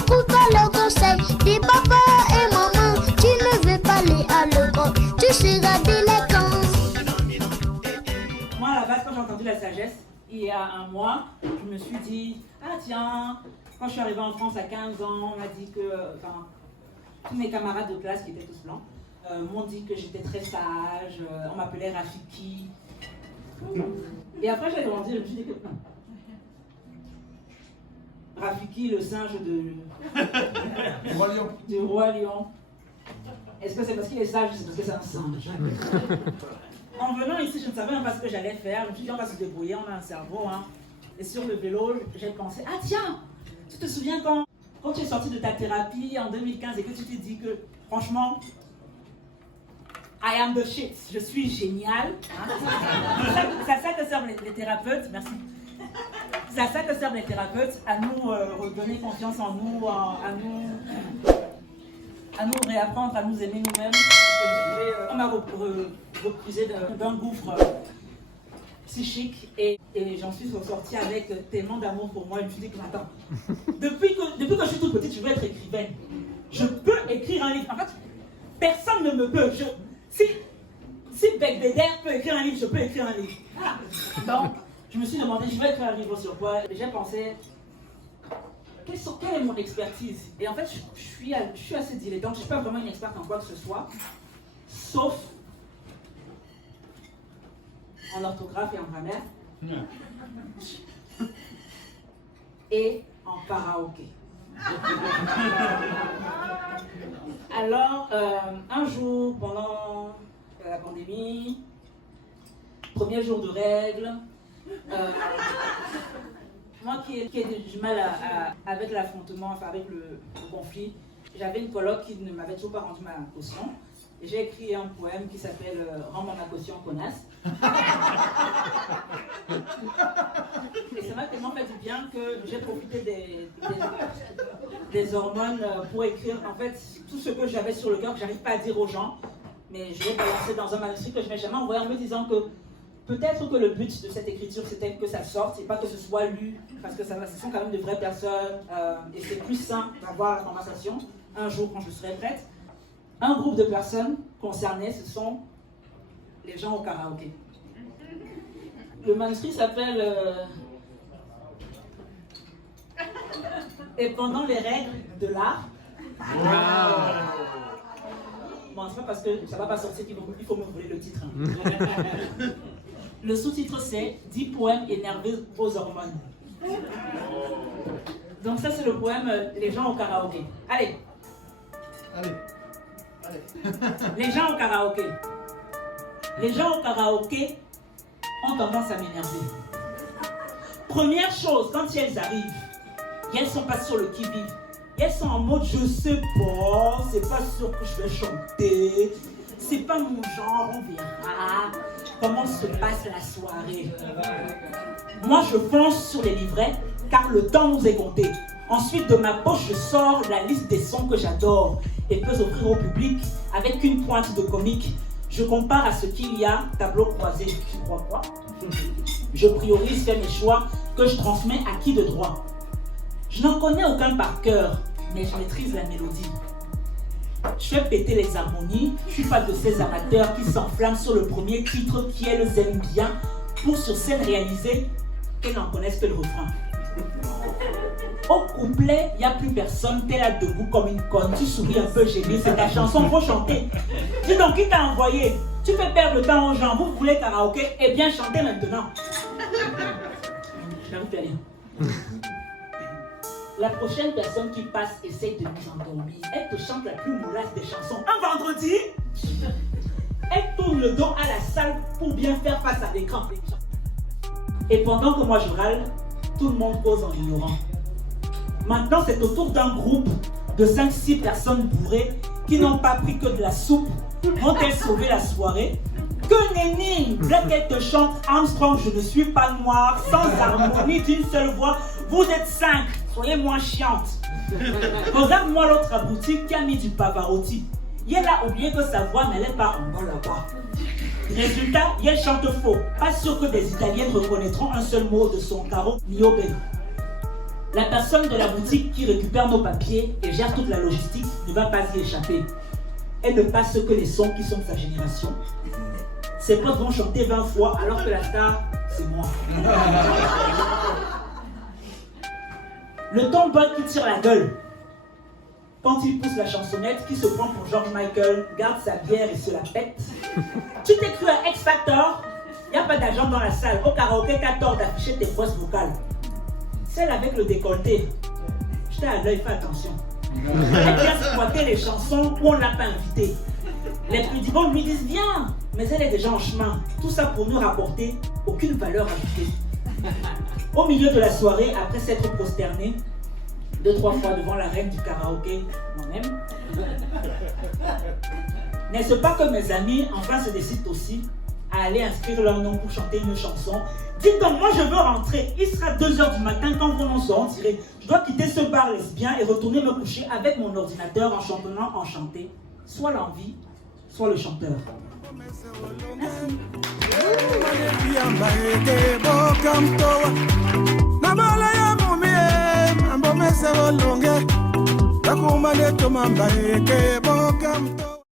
n'écoute pas le conseil. Dis papa et maman, tu ne veux pas aller à l'école, tu seras délinquant. Moi, à la base, quand j'ai entendu la sagesse, il y a un mois, je me suis dit, ah tiens, quand je suis arrivée en France à 15 ans, on m'a dit que, enfin, tous mes camarades de classe qui étaient tous blancs, m'ont dit que j'étais très sage, on m'appelait Rafiki. Et après, j'ai grandi, je me suis dit que non. Rafiki, le singe du roi lion. Est-ce que c'est parce qu'il est sage ou c'est parce que c'est un singe? En venant ici, je ne savais même pas ce que j'allais faire. Je me suis dit, on va se débrouiller, on a un cerveau. Hein. Et sur le vélo, j'ai pensé, ah tiens, tu te souviens quand tu es sorti de ta thérapie en 2015 et que tu t'es dit que, franchement, I am the shit, je suis génial. Hein? C'est à ça que servent les thérapeutes, merci. C'est à ça que servent les thérapeutes, à nous redonner confiance en nous, à nous réapprendre à nous aimer nous-mêmes. On m'a reprisé d'un gouffre psychique et j'en suis sortie avec tellement d'amour pour moi. Je me suis dit que attends, depuis que je suis toute petite, je veux être écrivaine. Je peux écrire un livre. En fait, personne ne me peut. Si Bec Béder peut écrire un livre, je peux écrire un livre. Voilà. Donc, je me suis demandé, je vais écrire un livre sur quoi? Et j'ai pensé, quelle est mon expertise? Et en fait, je suis assez dilettante, je ne suis pas vraiment une experte en quoi que ce soit, sauf en orthographe et en grammaire, et en karaoké. Alors, un jour, pendant la pandémie, premier jour de règles, moi qui ai du mal avec l'affrontement, enfin avec le conflit, j'avais une coloc qui ne m'avait toujours pas rendu ma caution. Et j'ai écrit un poème qui s'appelle Rends-moi ma caution, connasse. Et ça m'a tellement fait du bien que j'ai profité des hormones pour écrire en fait tout ce que j'avais sur le cœur, que j'arrive pas à dire aux gens. Mais je l'ai balancé dans un manuscrit que je n'ai jamais envoyé en me disant que peut-être que le but de cette écriture, c'était que ça sorte et pas que ce soit lu, parce que ce sont quand même de vraies personnes, et c'est plus simple d'avoir la conversation un jour quand je serai prête. Un groupe de personnes concernées, ce sont les gens au karaoké. Le manuscrit s'appelle Et pendant les règles de l'art. Bon, c'est pas parce que ça va pas sortir qu'il faut me voler le titre. Hein. Le sous-titre c'est 10 poèmes énervés aux hormones. Donc ça c'est le poème Les gens au karaoké. Allez. Les gens au karaoké. Les gens au karaoké ont tendance à m'énerver. Première chose, quand elles arrivent, elles sont pas sur le qui-vive. Elles sont en mode je sais pas, c'est pas sûr que je vais chanter, c'est pas mon genre, on verra comment se passe la soirée. Moi je fonce sur les livrets car le temps nous est compté. Ensuite de ma poche je sors la liste des sons que j'adore et peux offrir au public avec une pointe de comique. Je compare à ce qu'il y a, tableau croisé, tu crois quoi? Je priorise, fais mes choix que je transmets à qui de droit. Je n'en connais aucun par cœur, mais je maîtrise la mélodie. Je fais péter les harmonies, je suis pas de ces amateurs qui s'enflamment sur le premier titre qu'elles aiment bien pour sur scène réaliser qu'elles n'en connaissent que le refrain. Au couplet, il n'y a plus personne, t'es là debout comme une conne, tu souris un peu gêné, c'est ta chanson, faut chanter. Dis donc, qui t'a envoyé? Tu fais perdre le temps aux gens, vous voulez karaoké? Eh bien, chantez maintenant. Je n'arrive plus à lire. La prochaine personne qui passe essaye de nous endormir. Elle te chante la plus moulasse des chansons. Un vendredi, elle tourne le dos à la salle pour bien faire face à l'écran. Et pendant que moi je râle, tout le monde cause en ignorant. Maintenant, c'est au tour d'un groupe de 5-6 personnes bourrées qui n'ont pas pris que de la soupe. Vont-elles sauver la soirée? Que nenni! Là qu'elle te chante Armstrong, je ne suis pas noire, sans harmonie d'une seule voix. Vous êtes 5, soyez moins chiante. Regarde-moi l'autre abouti qui a mis du Pavarotti. Il a oublié que sa voix n'allait pas en bas là-bas. Résultat, il chante faux. Pas sûr que des Italiennes reconnaîtront un seul mot de son carreau, Niobé. La personne de la boutique qui récupère nos papiers et gère toute la logistique ne va pas y échapper. Elle ne passe que les sons qui sont de sa génération. Ses potes vont chanter 20 fois alors que la star, c'est moi. Le tomboy qui tire la gueule. Quand il pousse la chansonnette, qui se prend pour George Michael, garde sa bière et se la pète. Tu t'es cru à X Factor? Il n'y a pas d'argent dans la salle. Au karaoké, t'as tort d'afficher tes fausses vocales. Celle avec le décolleté. J'étais à l'œil, fais attention. Elle vient squatter les chansons où on ne l'a pas invitée. Les plus du bon lui disent viens, mais elle est déjà en chemin. Tout ça pour ne rapporter aucune valeur ajoutée. Au milieu de la soirée, après s'être prosterné 2-3 fois devant la reine du karaoké, moi-même, n'est-ce pas que mes amis enfin se décident aussi à aller inscrire leur nom pour chanter une chanson? Dites donc, moi je veux rentrer. Il sera 2h du matin quand vos noms seront tirés. Je dois quitter ce bar lesbien et retourner me coucher avec mon ordinateur en chantant enchanté. Soit l'envie, soit le chanteur. Merci.